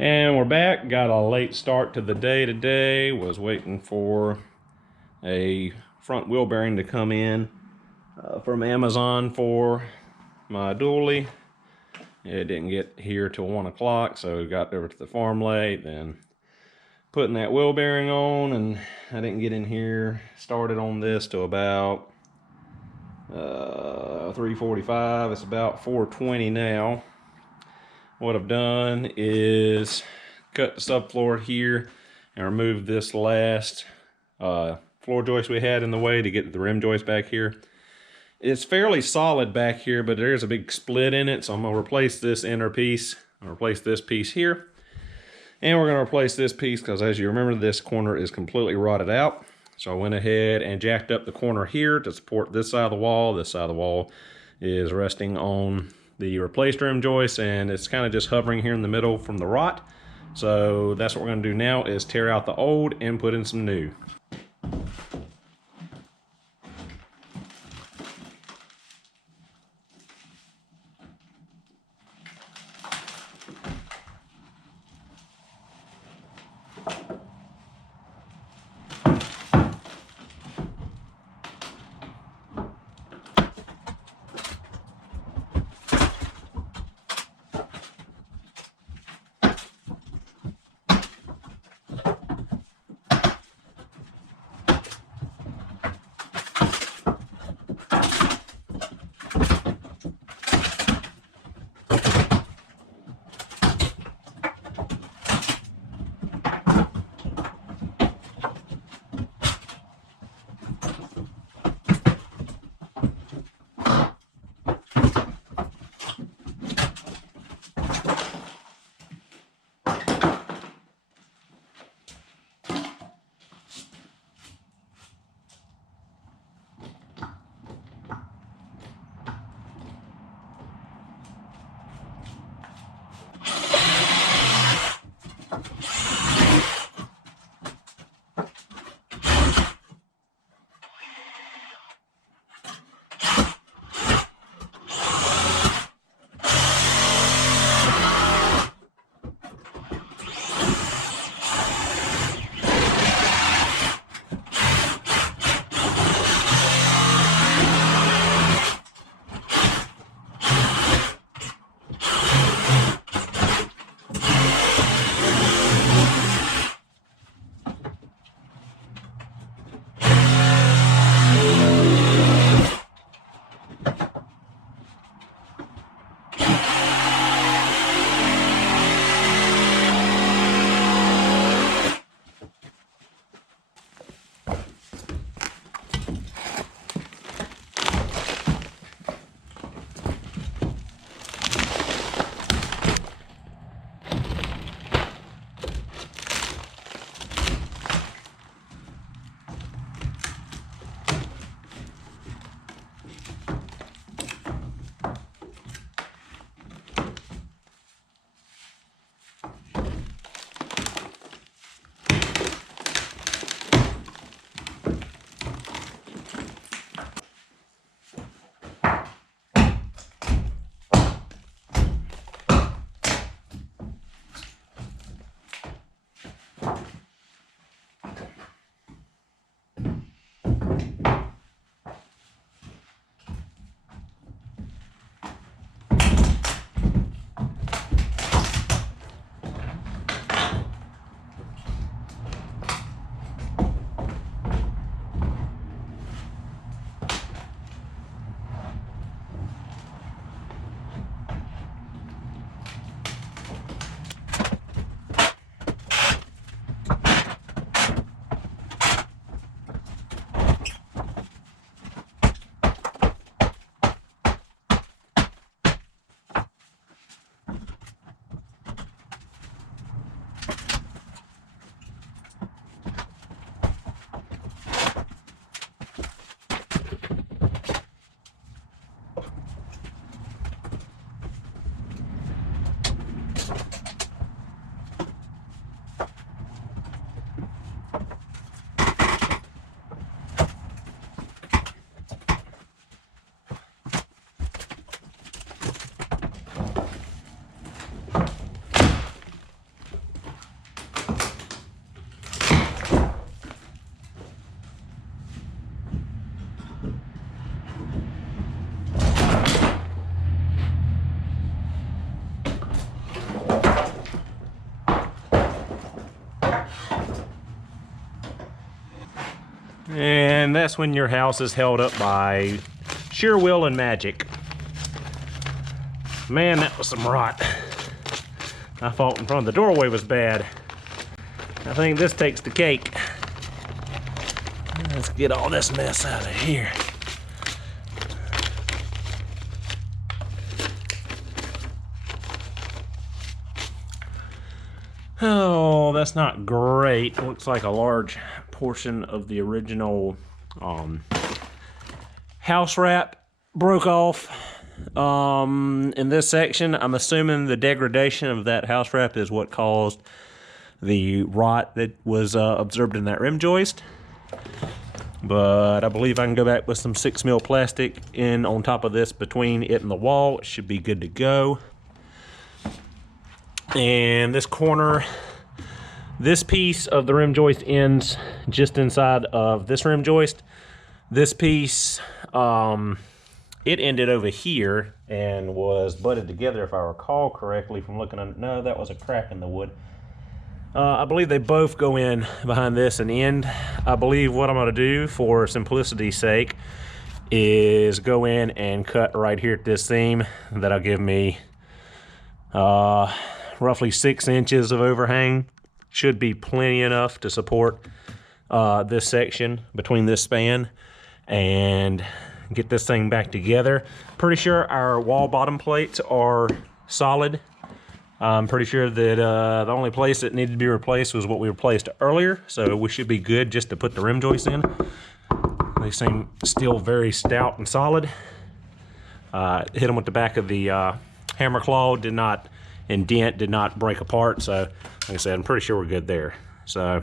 And we're back. Got a late start to the day today. Was waiting for a front wheel bearing to come in from Amazon for my dually. It didn't get here till 1 o'clock, so we got over to the farm late, then putting that wheel bearing on, and I didn't get in here started on this till about 3:45. It's about 4:20 now. What I've done is cut the subfloor here and remove this last floor joist we had in the way to get the rim joist back here. It's fairly solid back here, but there's a big split in it, so I'm going to replace this inner piece. I'm going to replace this piece here. And we're going to replace this piece because, as you remember, this corner is completely rotted out. So I went ahead and jacked up the corner here to support this side of the wall. This side of the wall is resting on the replaced rim joist, and it's kind of just hovering here in the middle from the rot. So that's what we're going to do now, is tear out the old and put in some new. And that's when your house is held up by sheer will and magic. Man, that was some rot. I thought in front of the doorway was bad. I think this takes the cake. Let's get all this mess out of here. Oh, that's not great. It looks like a large portion of the original house wrap broke off in this section. I'm assuming the degradation of that house wrap is what caused the rot that was observed in that rim joist. But I believe I can go back with some 6mm plastic in on top of this between it and the wall. It should be good to go. And this corner, this piece of the rim joist ends just inside of this rim joist. This piece, it ended over here and was butted together, if I recall correctly from looking at it. No, that was a crack in the wood. I believe they both go in behind this and end. I believe what I'm going to do, for simplicity's sake, is go in and cut right here at this seam. That'll give me roughly 6 inches of overhang. Should be plenty enough to support this section between this span and get this thing back together. Pretty sure our wall bottom plates are solid. I'm pretty sure that the only place that needed to be replaced was what we replaced earlier, so we should be good just to put the rim joists in. They seem still very stout and solid. Hit them with the back of the hammer claw, did not indent, did not break apart, so like I said, I'm pretty sure we're good there. So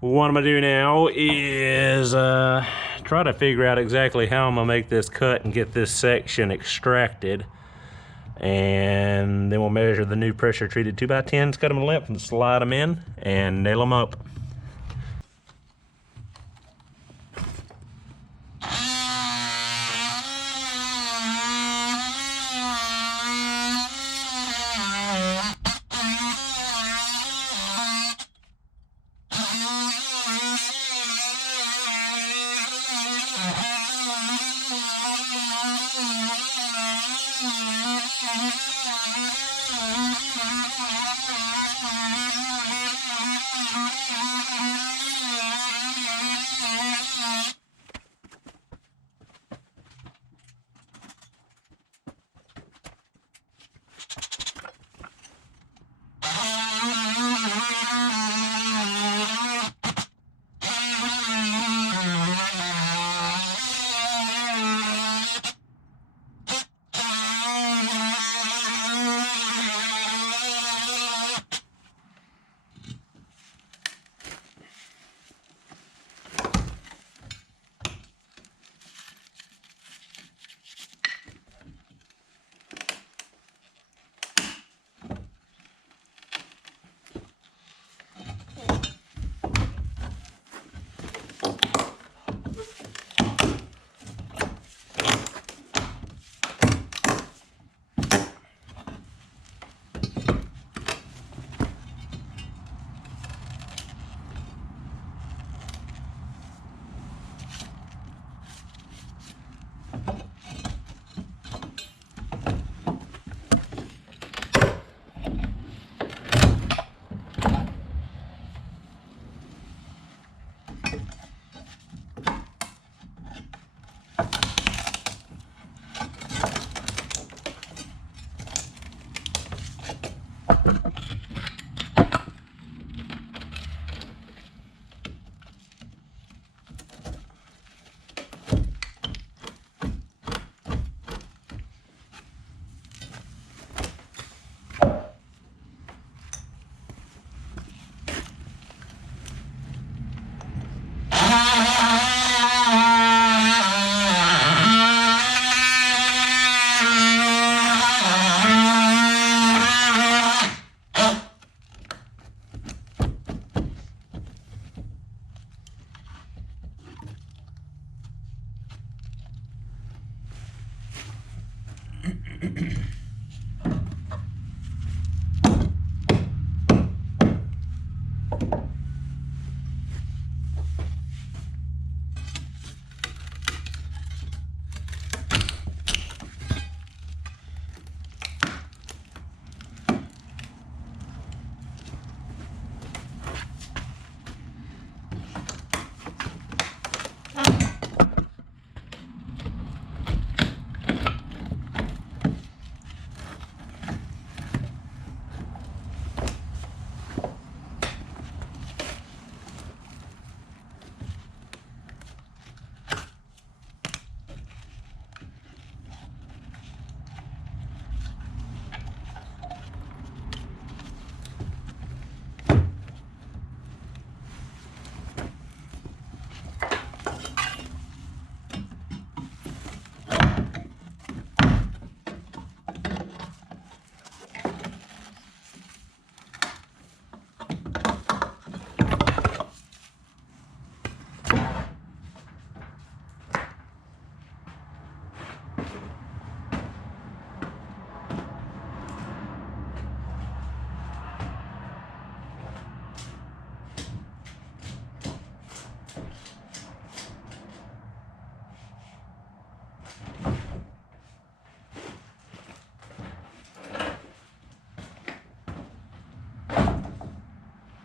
what I'm gonna do now is try to figure out exactly how I'm gonna make this cut and get this section extracted, and then we'll measure the new pressure treated 2x10s, cut them in length and slide them in and nail them up.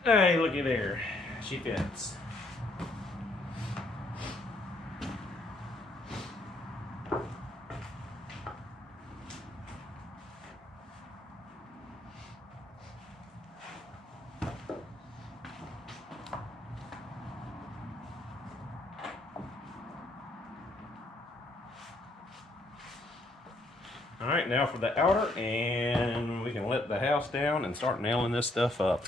Hey, looky there. She fits. All right, now for the outer, and we can let the house down and start nailing this stuff up.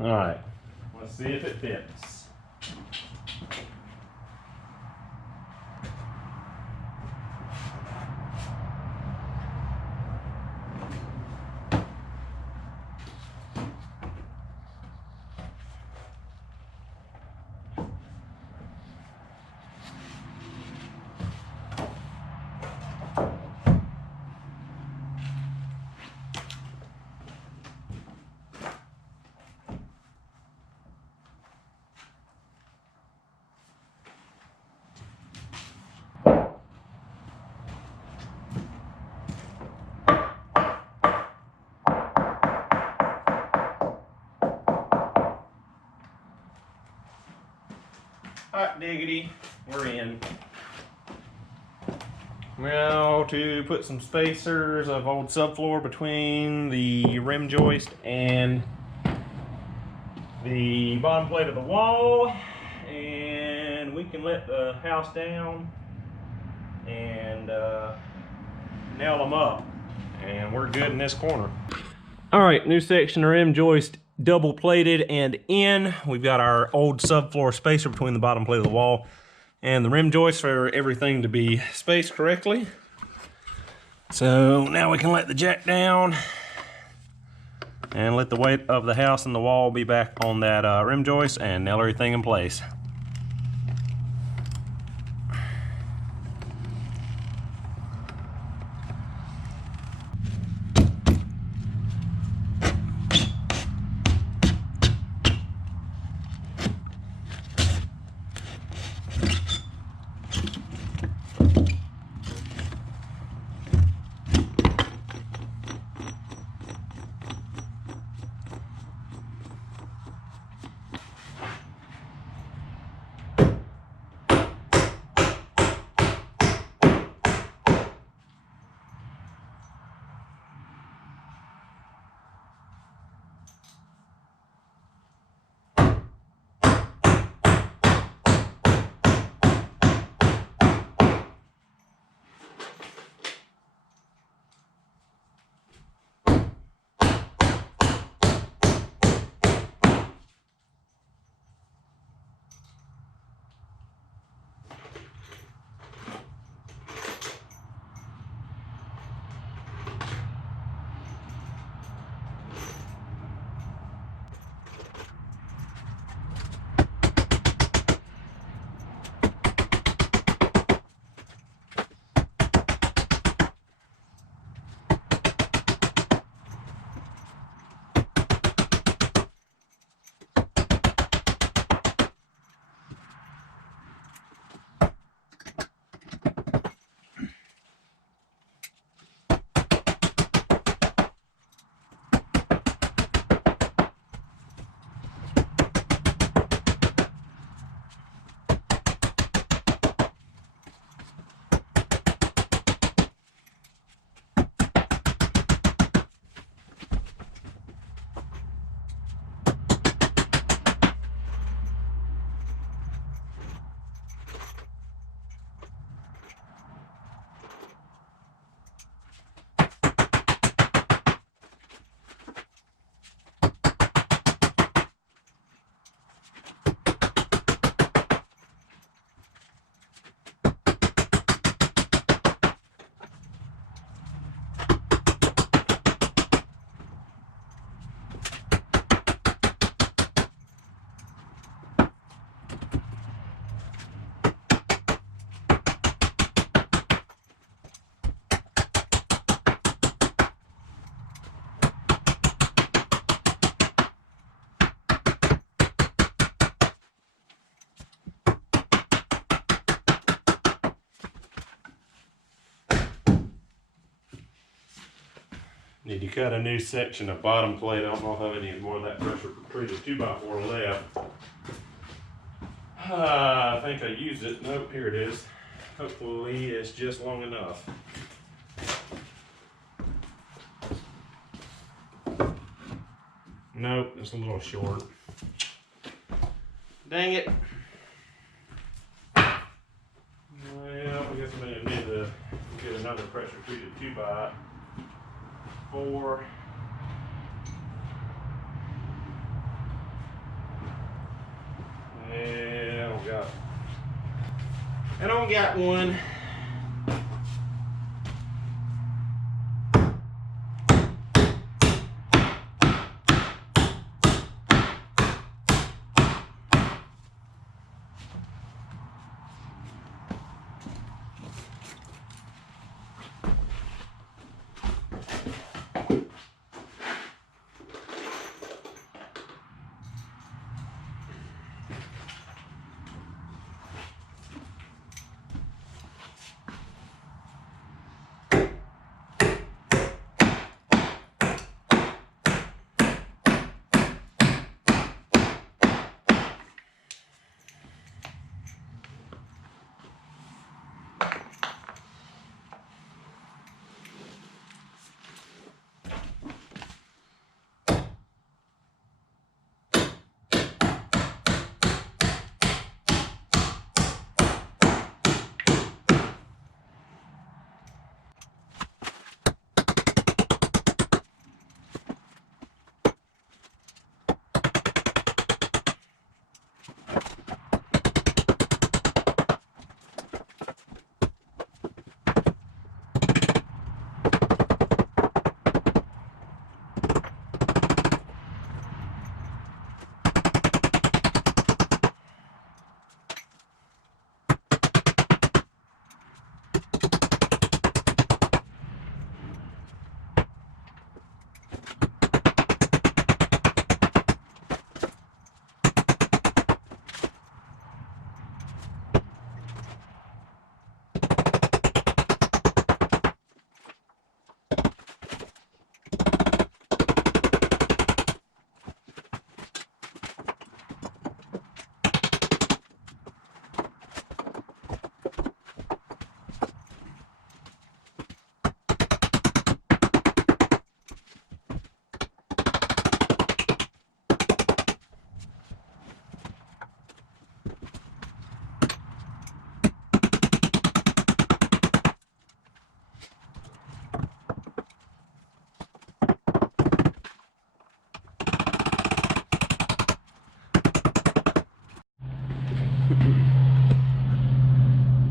All right, let's see if it fits. Hot diggity, we're in. Now to put some spacers of old subfloor between the rim joist and the bottom plate of the wall, and we can let the house down and nail them up, and we're good in this corner. All right, new section of rim joist, double plated and in. We've got our old subfloor spacer between the bottom plate of the wall and the rim joist for everything to be spaced correctly. So now we can let the jack down and let the weight of the house and the wall be back on that rim joist and nail everything in place. Need to cut a new section of bottom plate. I don't know if I have any more of that pressure treated 2x4 left. I think I used it. Nope, here it is. Hopefully it's just long enough. Nope, it's a little short. Dang it. Well, I guess I'm going to need to get another pressure treated 2x4. I don't got one.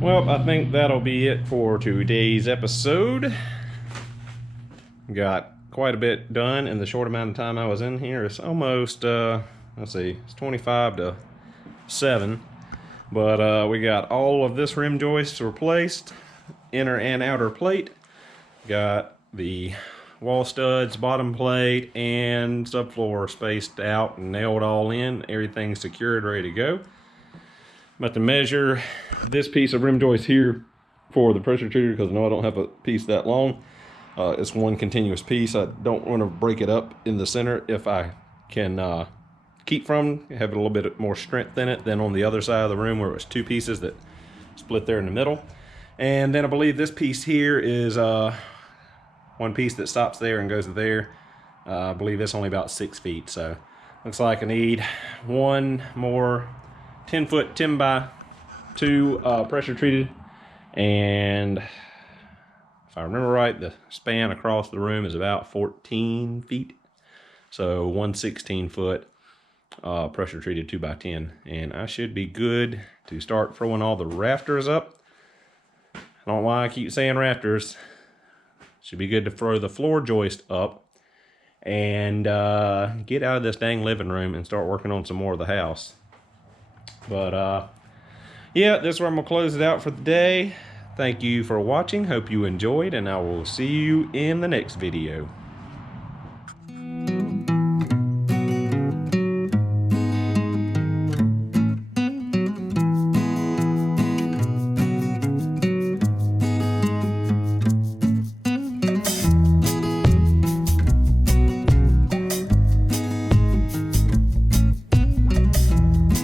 Well, I think that'll be it for today's episode. Got quite a bit done in the short amount of time I was in here. It's almost, let's see, it's 25 to 7. But we got all of this rim joist replaced, inner and outer plate. Got the wall studs, bottom plate, and subfloor spaced out and nailed all in. Everything's secured, ready to go. I'm about to measure this piece of rim joist here for the pressure treater because I know I don't have a piece that long. It's one continuous piece. I don't want to break it up in the center if I can keep from, have a little bit more strength in it than on the other side of the room where it was two pieces that split there in the middle. And then I believe this piece here is one piece that stops there and goes there. I believe it's only about 6 feet, so looks like I need one more 10-foot 10x2 pressure treated, and if I remember right, the span across the room is about 14 feet, so 116-foot pressure treated 2x10, and I should be good to start throwing all the rafters up. I don't know why I keep saying rafters. Should be good to throw the floor joist up and get out of this dang living room and start working on some more of the house. But yeah, this is where I'm gonna close it out for the day. Thank you for watching. Hope you enjoyed, and I will see you in the next video.